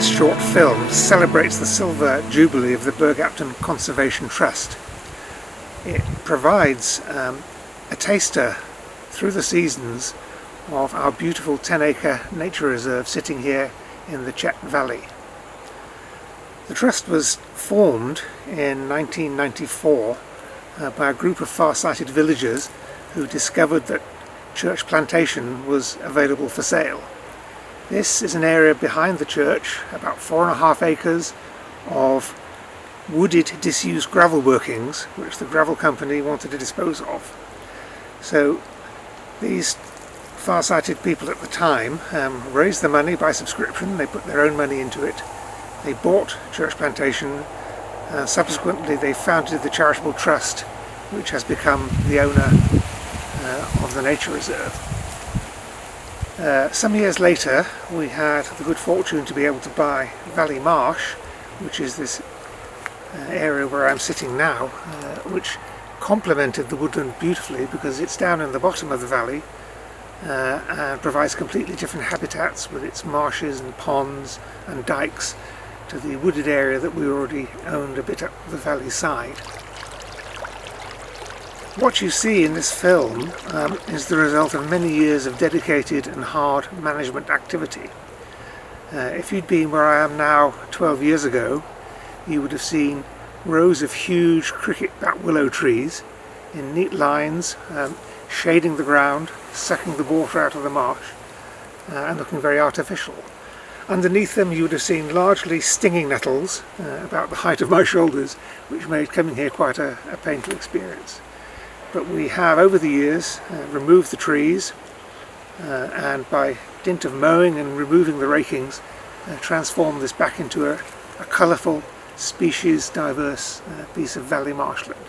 This short film celebrates the silver jubilee of the Bergh Apton Conservation Trust. It provides a taster through the seasons of our beautiful 10-acre nature reserve sitting here in the Chet Valley. The trust was formed in 1994 by a group of far-sighted villagers who discovered that church plantation was available for sale. This is an area behind the church, about 4.5 acres of wooded disused gravel workings which the gravel company wanted to dispose of. So these far-sighted people at the time raised the money by subscription. They put their own money into it. They bought church plantation. Subsequently they founded the charitable trust which has become the owner of the nature reserve. Some years later we had the good fortune to be able to buy Valley Marsh, which is this area where I'm sitting now, which complemented the woodland beautifully because it's down in the bottom of the valley and provides completely different habitats with its marshes and ponds and dikes to the wooded area that we already owned a bit up the valley side. What you see in this film is the result of many years of dedicated and hard management activity. If you'd been where I am now 12 years ago, you would have seen rows of huge cricket-bat willow trees in neat lines, shading the ground, sucking the water out of the marsh, and looking very artificial. Underneath them you would have seen largely stinging nettles, about the height of my shoulders, which made coming here quite a painful experience. But we have over the years removed the trees and by dint of mowing and removing the rakings transformed this back into a colourful, species diverse piece of valley marshland.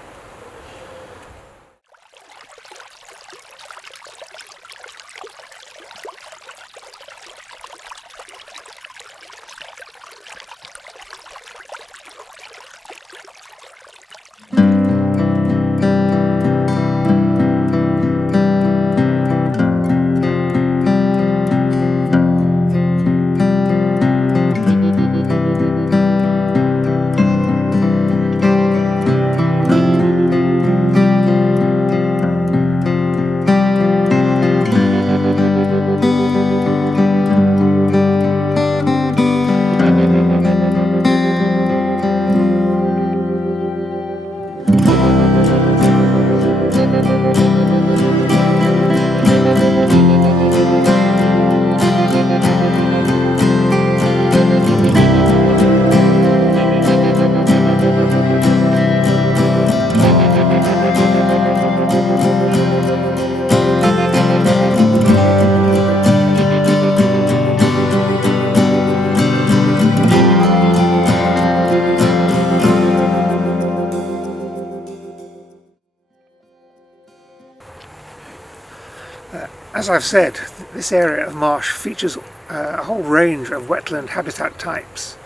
As I've said, this area of marsh features a whole range of wetland habitat types.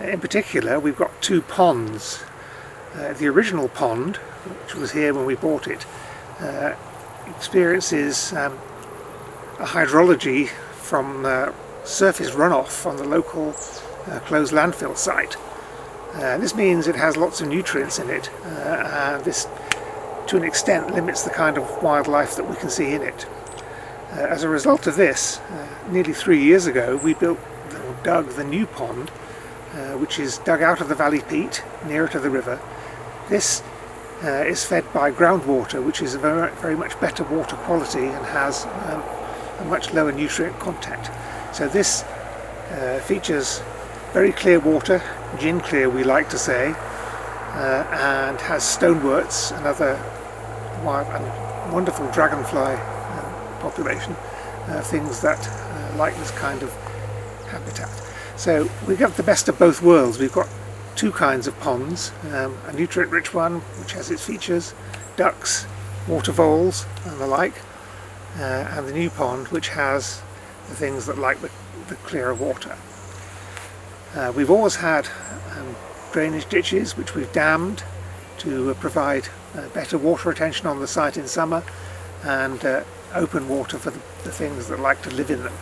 In particular, we've got 2 ponds. The original pond, which was here when we bought it, experiences a hydrology from surface runoff on the local closed landfill site. This means it has lots of nutrients in it, and this to an extent limits the kind of wildlife that we can see in it. As a result of this, nearly 3 years ago we dug the new pond, which is dug out of the valley peat nearer to the river. This is fed by groundwater, which is a very much better water quality and has a much lower nutrient content. So this features very clear water, gin clear we like to say, and has stoneworts and other wild and wonderful dragonfly population, things that like this kind of habitat. So we get the best of both worlds. We've got 2 kinds of ponds, a nutrient rich one which has its features, ducks, water voles and the like, and the new pond which has the things that like the clearer water. We've always had drainage ditches which we've dammed to provide better water retention on the site in summer and open water for the things that like to live in them.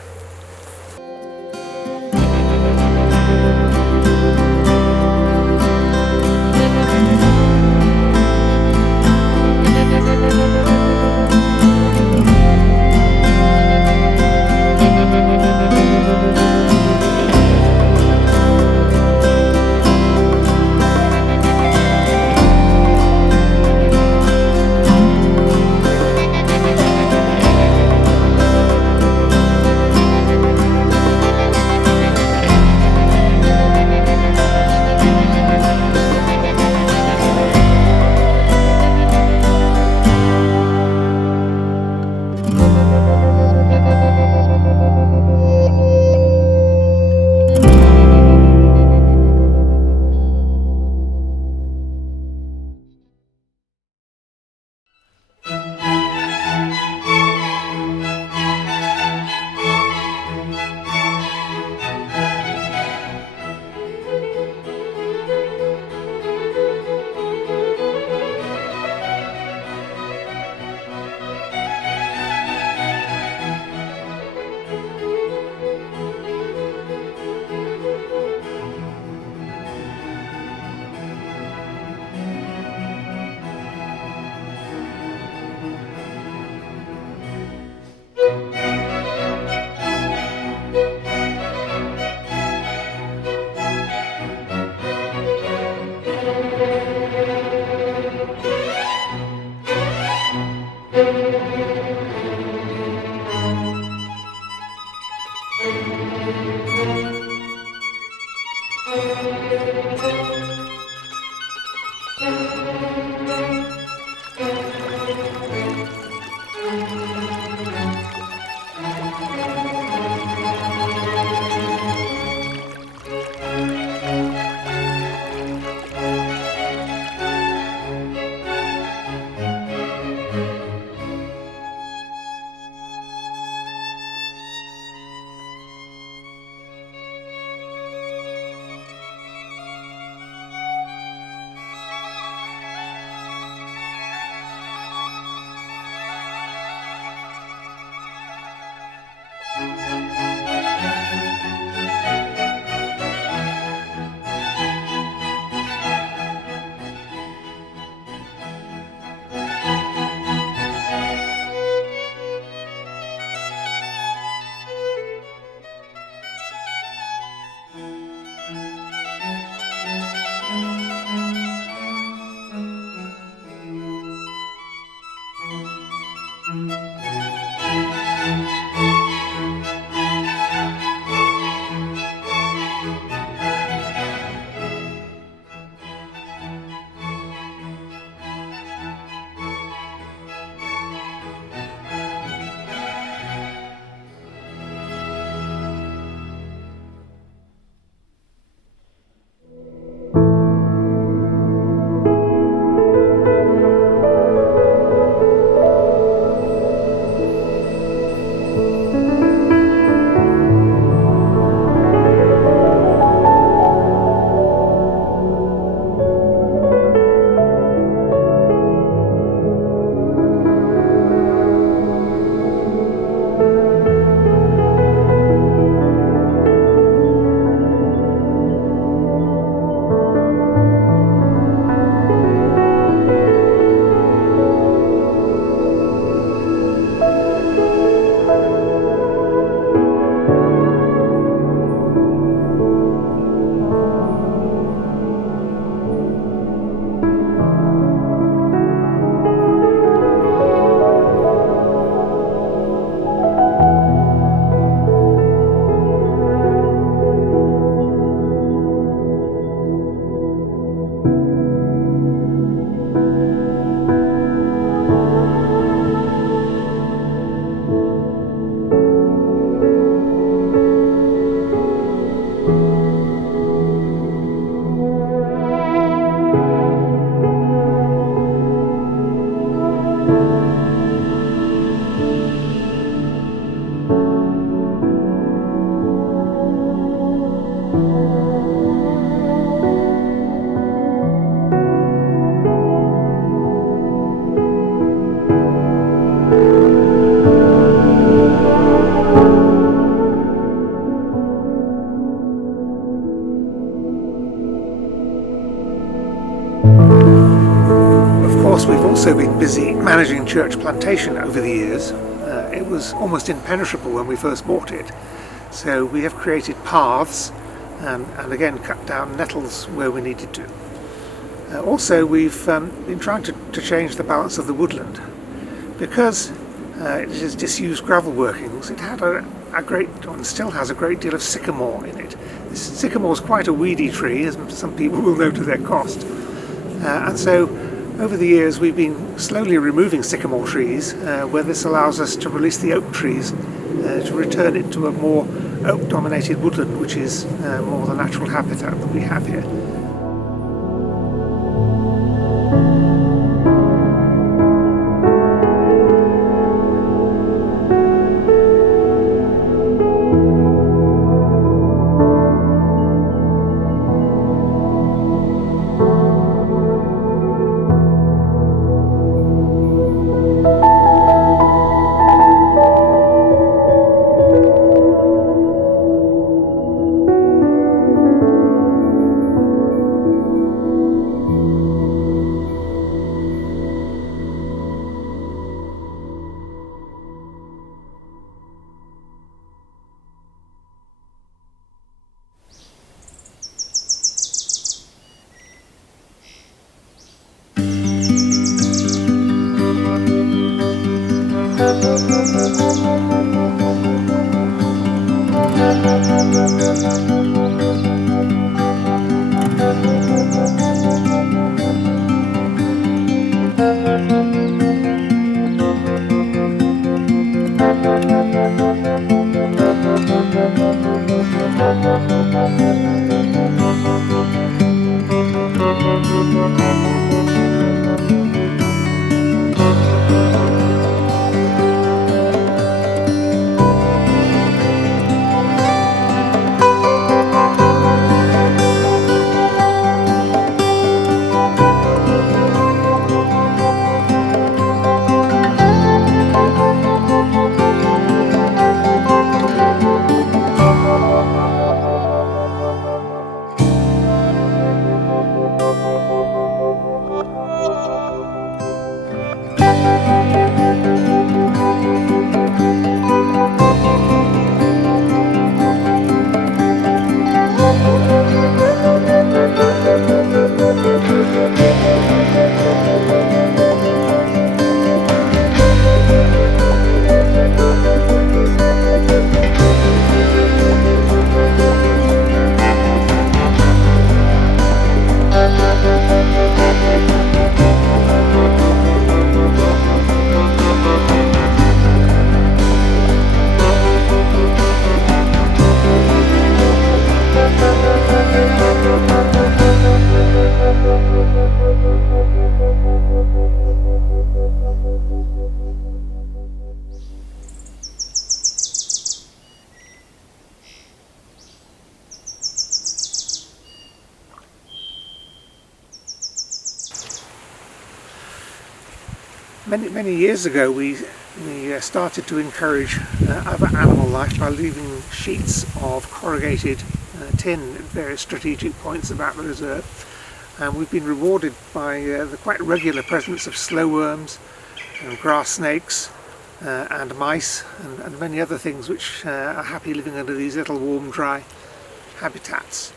We've also been busy managing Church Plantation over the years. It was almost impenetrable when we first bought it, so we have created paths and again cut down nettles where we needed to. Also, we've been trying to change the balance of the woodland. Because it is disused gravel workings, it had a great, and still has a great deal of sycamore in it. This sycamore is quite a weedy tree, as some people will know to their cost, and so over the years we've been slowly removing sycamore trees, where this allows us to release the oak trees to return it to a more oak-dominated woodland, which is more the natural habitat that we have here. Many years ago we started to encourage other animal life by leaving sheets of corrugated tin at various strategic points about the reserve, and we've been rewarded by the quite regular presence of slowworms and grass snakes and mice and many other things which are happy living under these little warm, dry habitats.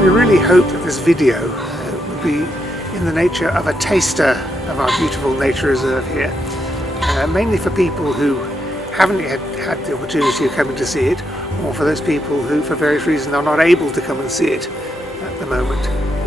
We really hope that this video will be in the nature of a taster of our beautiful nature reserve here, mainly for people who haven't yet had the opportunity of coming to see it, or for those people who for various reasons are not able to come and see it at the moment.